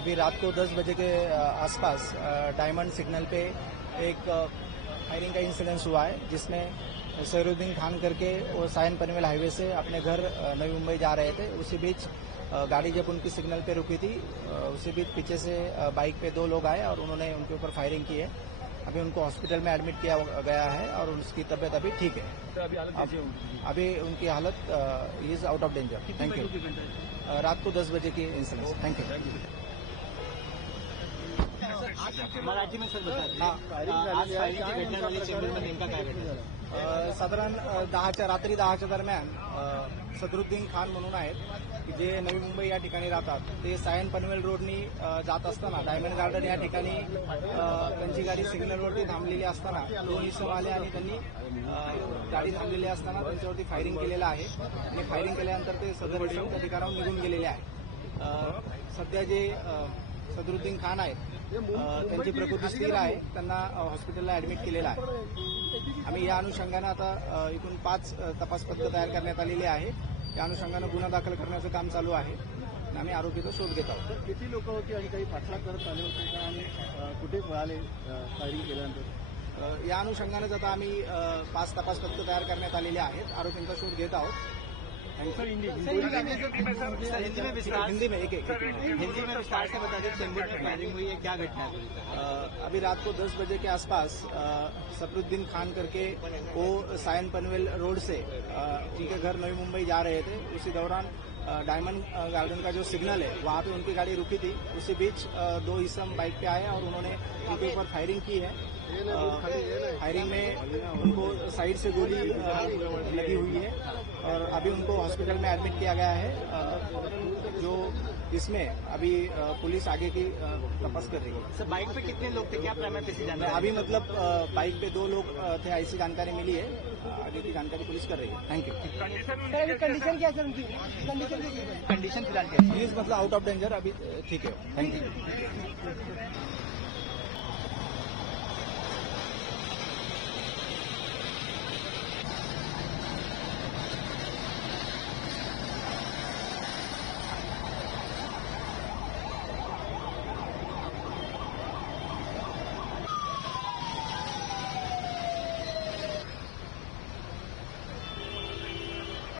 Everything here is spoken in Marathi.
अभी रात को 10 बजे के आसपास डायमंड सिग्नल पे एक फायरिंग का इंसिडेंस हुआ है, जिसमें सैरुद्दीन खान करके वो सायन पनवेल हाईवे से अपने घर नवी मुंबई जा रहे थे। उसी बीच गाड़ी जब उनकी सिग्नल पे रुकी थी, उसी बीच पीछे से बाइक पे दो लोग आए और उन्होंने उनके ऊपर फायरिंग की है। अभी उनको हॉस्पिटल में एडमिट किया गया है और उसकी तबीयत अभी ठीक है। तो अभी उनकी हालत is out of danger. Thank you. रात को 10 बजे की इंसिडेंस। Thank you. मराठी में सर बता हाँ, आज फायरिंगची घटना झाली चेंबूरमध्ये, नेमका काय घडलं? साधारण रात्री 10च्या दरम्यान सदरुद्दीन खान म्हणून आहेत की जे नवी मुंबई या ठिकाणी राहतात, ते सायन पनवेल रोडनी जात असताना डायमंड गार्डन या ठिकाणी त्यांची गाडी सिग्नलवरती थांबलेली असताना दोन इसम आले आणि त्यांनी गाडी थांबलेली असताना त्यांच्यावरती फायरिंग केलेलं आहे आणि फायरिंग केल्यानंतर ते सदर इसम त्या ठिकाणाहून निघून गेलेले आहेत। सध्या जे सदरुद्दीन खान आहेत त्यांची प्रकृती स्थिर आहे, त्यांना हॉस्पिटलला ऍडमिट केलेलं आहे। आम्ही या अनुषंगानं आता एकूण 5 तपास पथकं तयार करण्यात आलेली आहे। त्या अनुषंगानं गुन्हा दाखल करण्याचं काम चालू आहे आणि आम्ही आरोपीचा शोध घेत आहोत। किती लोक होती आणि काही पाठलाग करत आले होते का आणि कुठे पळाले फायरिंग केल्यानंतर? या अनुषंगानंच आता आम्ही 5 तपास पथकं तयार करण्यात आलेली आहेत। आरोपींचा शोध घेत आहोत। हिंदी में एक हिंदी में विस्तार से बता दें, चेंबूर में फायरिंग हुई है, क्या घटना है? अभी रात को 10 बजे के आसपास सफरुद्दीन खान करके वो सायन पनवेल रोड से उनके घर नवी मुंबई जा रहे थे। उसी दौरान डायमंड गार्डन का जो सिग्नल है वहां पे उनकी गाड़ी रुकी थी। उसी बीच दो इसम बाइक पे आए और उन्होंने उनके ऊपर फायरिंग की है। फायरिंग में उनको साइड से गोली लगी हुई है और अभी उनको हॉस्पिटल में एडमिट किया गया है। जो इसमें अभी पुलिस आगे की तपास कर रही है। सर, बाइक पे कितने लोग थे, क्या प्राइमरी पैसे जानना है? अभी मतलब बाइक पे 2 लोग थे, ऐसी जानकारी मिली है। आगे की जानकारी पुलिस कर रही है। Thank you. कंडीशन क्या सर उनकी? कंडीशन फिलहाल क्या? प्लीज मतलब आउट ऑफ डेंजर, अभी ठीक है। Thank you.